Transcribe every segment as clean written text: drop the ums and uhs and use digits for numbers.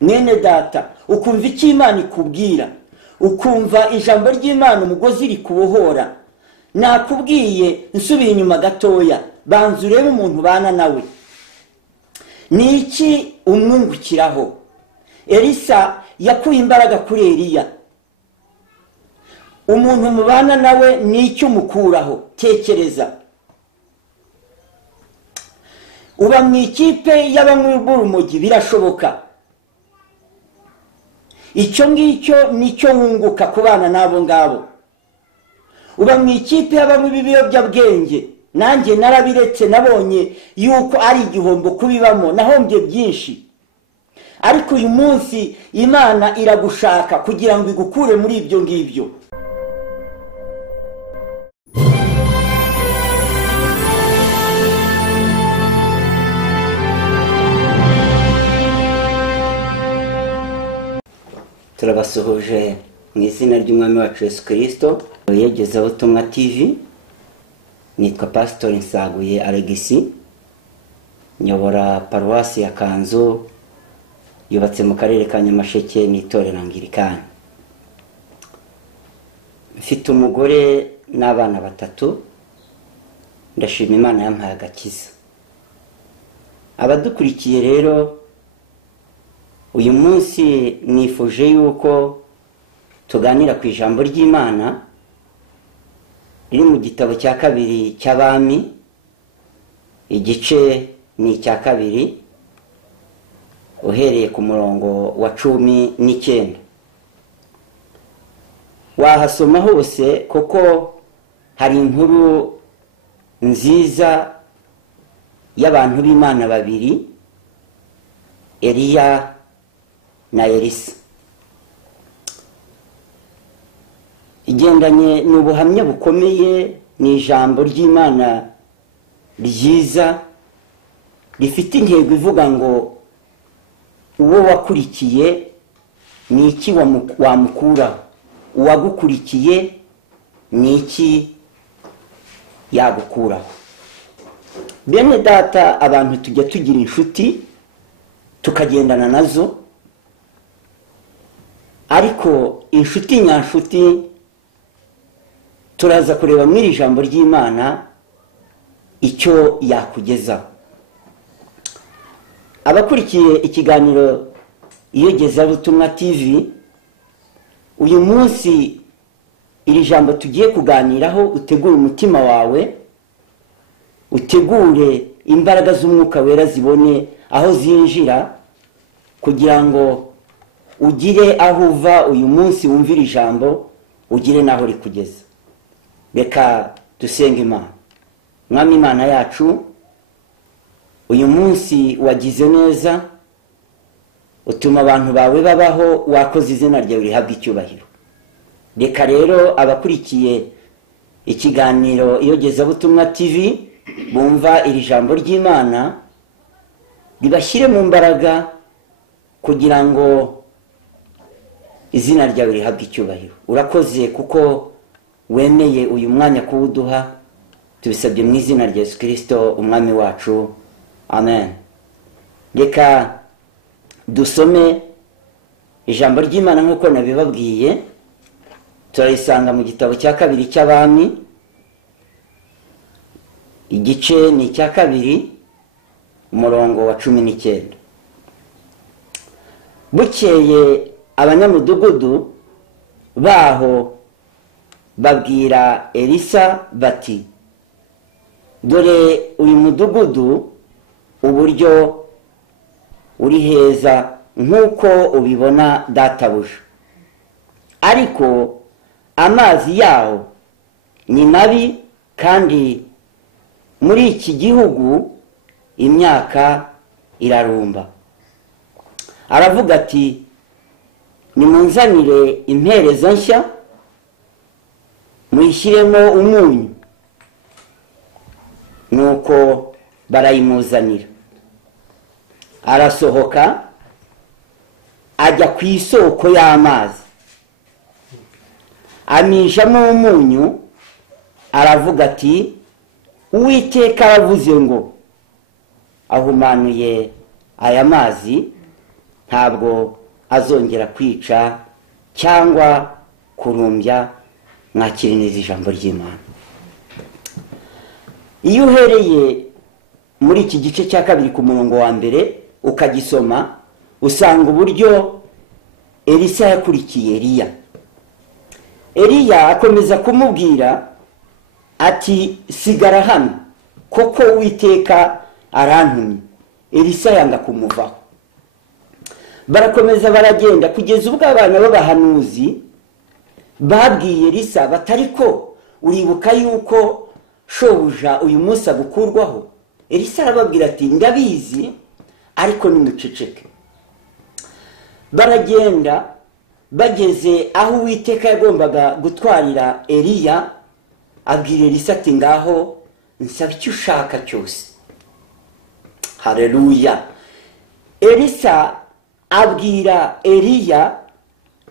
mwene data ukumva icyo Imana ikubwira, ukumva ijambo ry'Imana umugozi rikubohora. Nakubwiye nsubiye inyuma gatoya, banza urebe umuntu bana nawe ni iki umwungukiraho. Elisa yakuye imbaraga kuri Eliya. Umuntu mubana nawe ni icyo umukuraho. Tekereza, uba mu ikipe y'abanywi b'urumogi, birashoboka. Icyo ngicyo nicyo wunguka kubana n'abo ngabo. Uba mu ikipe y'abanywi b'ibiyobyabwenge, nanjye narabiretse, nabonye yuko ari igihombo kubibamo, nahombye byinshi. Ariko uyu munsi Imana iragushaka kugira ngo igukure muri ibyo ngibyo. Turabasuhuje mu izina ry'Umwami wacu Yesu Kristo. Iyogezabutumwa TV, nitwa Pastor Nsaguye Alegisi, nyobora paruwasi ya Kanzu, yubatse mu karere ka Nyamasheke n'itorero Anglikani. Mfite umugore n'abana 3, ndashima Imana yampaye agakiza. Abadukurikiye rero, uyu munsi nifuje yuko tuganira ku ijambo ry'Imana riri mu gitabo cya 2 cy'Abami, igice ni icya 2, uhereye ku murongo wa 19. Wahasoma hose kuko hari inkuru nziza y'abantu b'Imana babiri, Eliya na Elisa. Igendanye n'ubuhamya bukomeye, ni ijambo ry'Imana ryiza rifite intego ivuga ngo uwo wakurikiye ni iki wamukuraho, uwagukurikiye ni iki yagukuraho. Bene data, abantu tujya tugira inshuti tukagendana nazo, ariko inshuti nyanshuti turaza kureba muri ijambo ry'Imana icyo yakugezaho. Abakurikiye ikiganiro Iyogezabutumwa TV, uyu munsi iri jambo tugiye kuganiraho, utegure umutima wawe, utegure imbaraga z'Umwuka Wera zibone aho zinjira, kugira ngo ugire aho uva uyu munsi wumvira ijambo, ugire naho rikugeza. Reka dusenge Imana. Mwami Imana yacu, uyu munsi wagize neza, utuma abantu bawe babaho, wakoze izina ryawe rihabwe icyubahiro. Reka rero abakurikiye ikiganiro Iyogezabutumwa TV bumva iri jambo ry'Imana ribashyire mu mbaraga, kugira ngo izina ryawe rihabwe icyubahiro. Urakoze kuko wemeye uyu mwanya kuwuduha, tubisabye mu izina rya Yesu Kristo umwami wacu, amen. Reka dusome ijambo ry'Imana nk'uko nabibabwiye. Turayisanga mu gitabo cya 2 cy'Abami, igice ni icya 2, umurongo wa 19. Bukeye abanyamudugudu baho babwira Elisa bati, dore uyu mudugudu uburyo uri heza nk'uko ubibona databuja, ariko amazi yaho ni mabi, kandi muri iki gihugu imyaka irarumba. Aravuga ati, nimunzanire imperezo nshya, muyishyiremo umunyu. Nuko barayimuzanira. Arasohoka ajya ku isoko y'amazi, amijamo umunyu, aravuga ati, Uwiteka aravuze ngo, ahumanuye aya mazi, ntabwo azongera kwica cyangwa kurumbya. Mwakire neza ijambo ry'Imana. Iyo uhereye muri iki gice cya kabiri ku murongo wa mbere ukagisoma, usanga uburyo Elisa yakurikiye Eliya. Eliya akomeza kumubwira ati sigara hano, koko Uwiteka arantumye. Elisa yanga kumuvaho. Barakomeza baragenda kugeza ubwo abana b'abahanuzi babwiye Elisa batariko uribuka yuko shobuja uyu munsi agukurwaho. Elisa arababwira ati ndabizi ariko nimuceceke. Baragenda bageze aho Uwiteka yagombaga gutwarira Eliya, abwira Elisa ati ngaho nsaba icyo ushaka cyose. Haleluya. Elisa abwira Eliya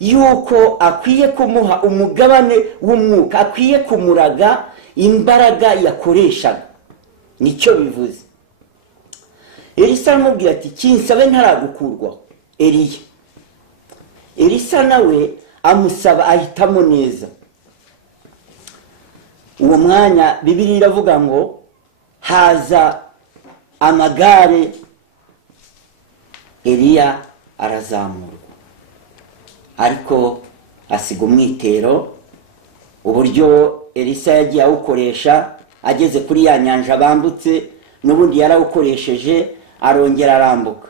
yuko akwiye kumuha umugabane w'umwuka, akwiye kumuraga imbaraga yakoreshaga. Nicyo bivuze. Elisa aramubwira ati kinsabe ntaragukurwaho Eliya. Elisa nawe amusaba ahitamo neza. Uwo mwanya Bibiliya iravuga ngo haza amagare, Eliya arazamurwa ariko asiga umwitero. Uburyo Elisa yagiye awukoresha ageze kuri ya nyanja bambutse, n'ubundi yarawukoresheje arongera arambuka.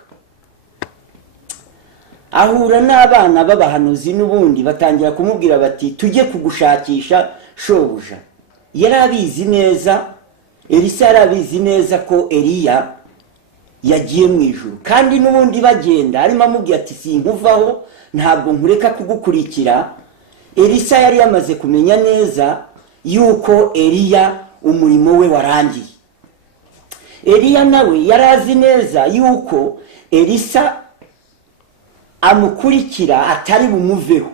Ahura n'abana b'abahanuzi n'ubundi batangira kumubwira bati tujye kugushakisha shobuja. Yarabizi neza, Elisa yarabizi neza ko Eliya yagiye mu ijuru, kandi n'ubundi bagenda arimo amubwira ati sinkuvaho, ntabwo nkureka kugukurikira. Elisa yari yamaze kumenya neza yuko Eliya umurimo we warangiye. Eliya nawe yarazi neza yuko Elisa amukurikira atari bumuveho.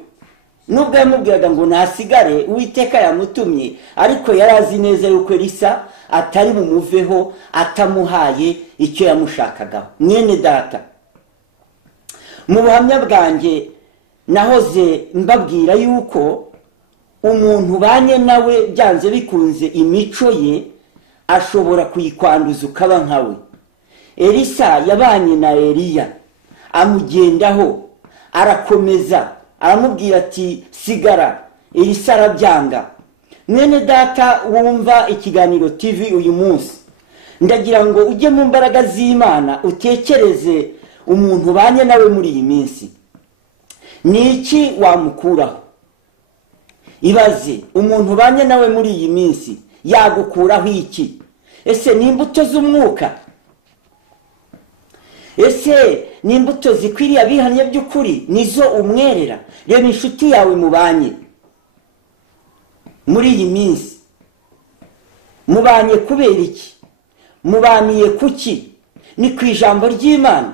Nubwo yamubwiraga ngo nasigare Uwiteka yamutumye, ariko yarazi neza yuko Elisa atari bumuveho atamuhaye icyo yamushakagaho. Mwene data, mu buhamya bwanjye nahoze mbabwira yuko umuntu banye nawe byanze bikunze imico ye ashobora kuyikwanduza ukaba nkawe. Elisa yabanye na Eliya, amugendaho, arakomeza, aramubwira ati sigara. Elisa arabyanga. Mwene data wumva ikiganiro TV uyu munsi, ndagira ngo ujye mu mbaraga z'Imana utekereze umuntu banye nawe muri iyi minsi. Ni iki wamukuraho? Ibaze umuntu banye nawe muri iyi minsi yagukuraho iki? Ese ni imbuto z'umwuka? Ese ni imbuto zikwiriye abihanye by'ukuri nizo umwerera? Reba inshuti yawe mubanye muri iyi minsi, mubanye kubera iki? Mubaniye kuki? Ni ku ijambo ry'Imana?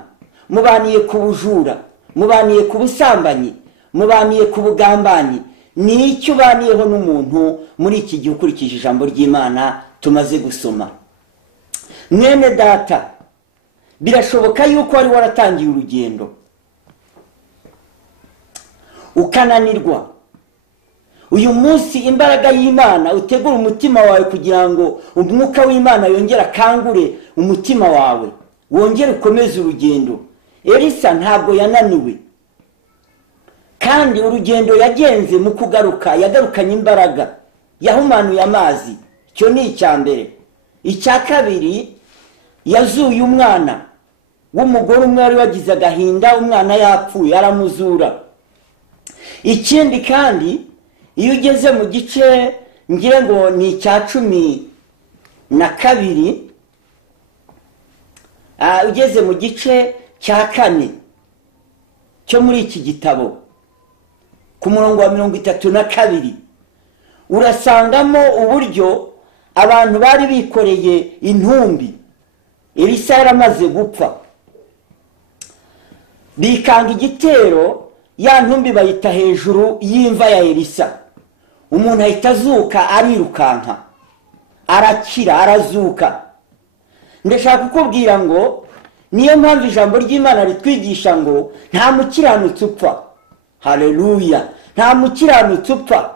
Mubaniye ku bujura? Mubaniye ku busambanyi? Mubaniye ku bugambanyi? Ni icyo ubaniyeho n'umuntu muri iki gihe ukurikije ijambo ry'Imana tumaze gusoma? Mwene data, birashoboka yuko wari waratangiye urugendo ukananirwa. Uyu munsi imbaraga y'Imana utegura umutima wawe kugira ngo umwuka w'Imana yongere akangure umutima wawe, wongere ukomeze urugendo. Elisa ntabwo yananiwe, kandi urugendo yagenze mu kugaruka yagarukanye imbaraga, yahumanuye amazi. Icyo ni icya mbere. Icya kabiri, yazuye umwana w'umugore umwe wari wagize agahinda, umwana yapfuye aramuzura. Ikindi kandi, iyo ugeze mu gice ngira ngo ni icya 12, ugeze mu gice cya 4 cyo muri iki gitabo ku murongo wa 32, urasangamo uburyo abantu bari bikoreye intumbi. Elisa yaramaze gupfa, bikanga igitero, ya ntumbi bayita hejuru y'imva ya Elisa. Umuntu ahita azuka arirukanka, arakira, arazuka. Ndashaka kukubwira ngo niyo mpamvu ijambo ry'Imana ritwigisha ngo nta mukiranutsi upfa. Haleluya, nta mukiranutsi upfa.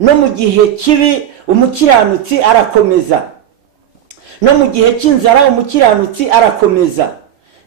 No mu gihe kibi umukiranutsi arakomeza, no mu gihe cy'inzara umukiranutsi arakomeza.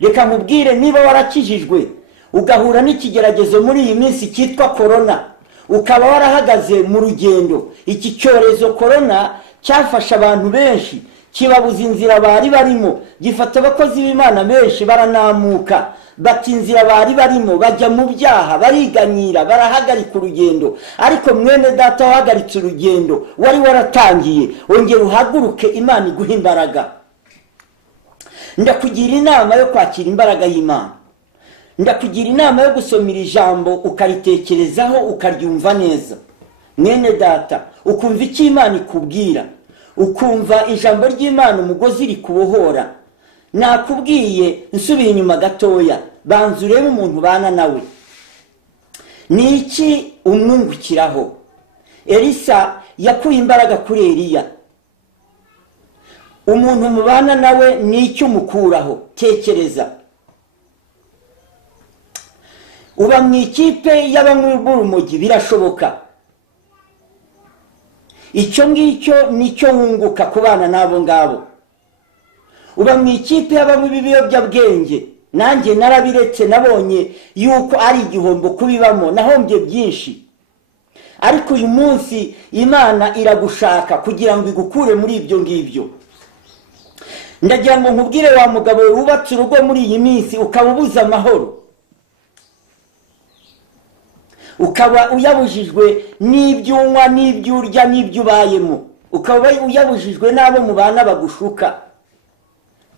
Reka nkubwire, niba warakijijwe ugahura n'ikigeragezo muri iyi minsi cyitwa korona, ukaba warahagaze mu rugendo, iki cyorezo korona cyafasha abantu benshi, kibabuza inzira bari barimo, gifata abakozi b'Imana benshi baranamuka, bati inzira bari barimo bajya mu byaha, bariganyira, barahagarika urugendo. Ariko mwene data wahagaritse urugendo wari waratangiye, ongera uhaguruke, Imana iguha imbaraga. Ndakugira inama yo kwakira imbaraga y'Imana. Ndakugira inama yo gusomera ijambo ukaritekerezaho ukaryumva neza. Mwene data, ukumva icyo Imana ikubwira, ukumva ijambo ry'Imana umugozi rikubohora. Nakubwiye nsubiye inyuma gatoya, banza urebe umuntu bana nawe, ni iki umwungukiraho? Elisa yakuye imbaraga kuri Eliya. Umuntu mubana nawe ni iki umukuraho? Tekereza. Uba mu ikipe y'abanywi b'urumogi, birashoboka. Icyo ngicyo nicyo wunguka kubana n'abo ngabo. Uba mu ikipe y'abanywi b'ibiyobyabwenge, nanjye narabiretse, nabonye yuko ari igihombo kubibamo, nahombye byinshi. Ariko uyu munsi Imana iragushaka kugira ngo igukure muri ibyo ngibyo. Ndagira ngo nkubwire wa mugabo wubatse urugo muri iyi minsi ukaba ubuza amahoro, ukaba uyabujijwe n'ibyunywa n'ibyurya n'ibyubayemo, ukaba uyabujijwe n'abo mubana bagushuka.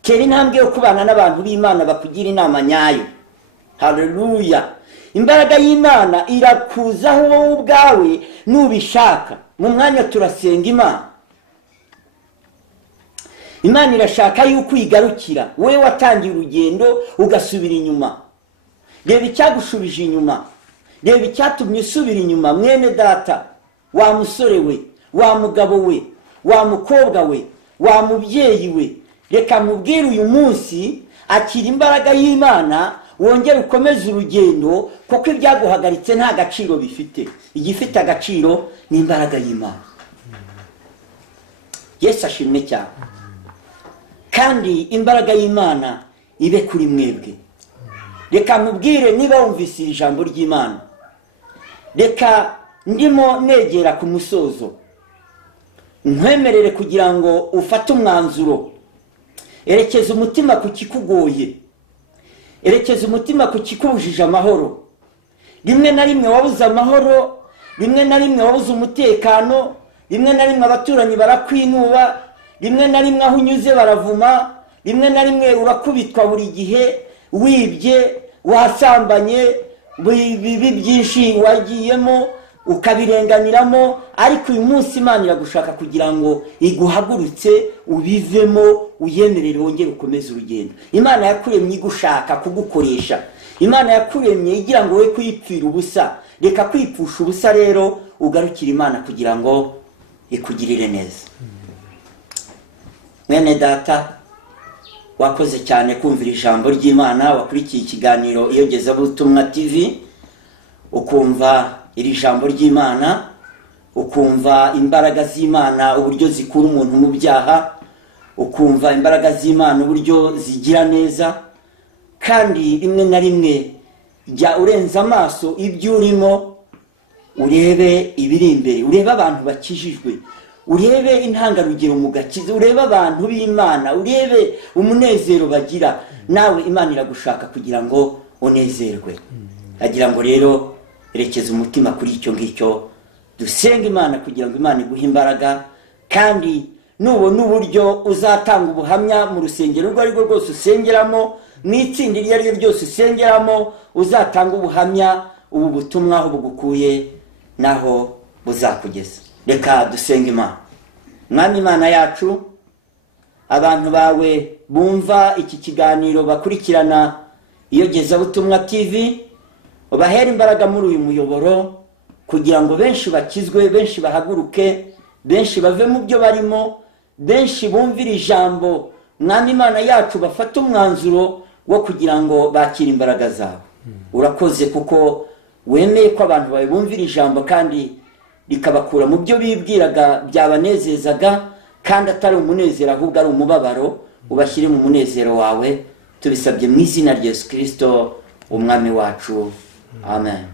Kera intambwe yo kubana n'abantu b'Imana bakugira inama nyayo. Haleluya. Imbaraga y'Imana irakuzaho wowe ubwawe nubishaka. Mu mwanya turasenga Imana. Imana irashaka yuko uyigarukira, wowe watangiye urugendo ugasubira inyuma. Reba icyagushubije inyuma, reba icyatumye usubira inyuma. Mwene data, wa musore we, wa mugabo we, wa mukobwa we, wa mubyeyi we, reka mubwire uyu munsi akira imbaraga y'Imana, wongere ukomeze urugendo, kuko ibyaguhagaritse nta gaciro bifite. Igifite agaciro ni imbaraga y'Imana. Yesu ashimwe cyane. Kandi imbaraga y'Imana ibe kuri mwebwe. Reka mubwire, niba wumvise ijambo ry'Imana, reka ndimo negera ku musozo, nkwemerere kugira ngo ufate umwanzuro. Erekeza umutima ku kikugoye, erekeza umutima ku kikubujije amahoro. Rimwe na rimwe wabuze amahoro, rimwe na rimwe wabuze umutekano, rimwe na rimwe abaturanyi barakwinuba, rimwe na rimwe aho unyuze baravuma, rimwe na rimwe urakubitwa buri gihe, wibye, wasambanye, bibi byinshi wagiyemo ukabirenganiramo. Ariko uyu munsi Imana iragushaka kugira ngo iguhagurutse ubivemo, uyemerere wongere ukomeze urugendo. Imana yakuremye igushaka kugukoresha. Imana yakuremye igira ngo we kuyipfira ubusa. Reka kwipfusha ubusa rero, ugarukire Imana kugira ngo ikugirire neza. Mwene data, wakoze cyane kumvira ijambo ry'Imana, wakurikiye ikiganiro Iyogezabutumwa TV, ukumva iri jambo ry'Imana, ukumva imbaraga z'Imana uburyo zikura umuntu mu byaha, ukumva imbaraga z'Imana uburyo zigira neza. Kandi rimwe na rimwe jya urenza amaso ibyo urimo, urebe ibiri imbere, urebe abantu bakijijwe, urebe intangarugero mu gakiza, urebe abantu b'Imana, urebe umunezero bagira. Nawe Imana iragushaka kugira ngo unezerwe. Agira ngo rero erekeza umutima kuri icyo ngicyo, dusenga Imana kugira ngo Imana iguhe imbaraga. Kandi nubona uburyo uzatanga ubuhamya mu rusengero urwo ari rwo rwose usengeramo, mu itsinda iryo ari ryo ryose usengeramo, uzatanga ubuhamya, ubu butumwa aho bugukuye naho buzakugeza. Reka dusenge Imana. Mwami Imana yacu, abantu bawe bumva iki kiganiro bakurikirana Iyogezabutumwa TV, ubahera imbaraga muri uyu muyoboro kugira ngo benshi bakizwe, benshi bahaguruke, benshi bave mu byo barimo, benshi bumvira ijambo. Mwami Imana yacu, bafata umwanzuro wo kugira ngo bakire imbaraga zawe. Urakoze kuko wemeye ko abantu bawe bumvira ijambo kandi rikabakura mu byo bibwiraga byabanezezaga, kandi atari umunezero ahubwo ari umubabaro, ubashyire mu munezero wawe. Tubisabye mu izina rya Yesu Kristo umwami wacu, amen.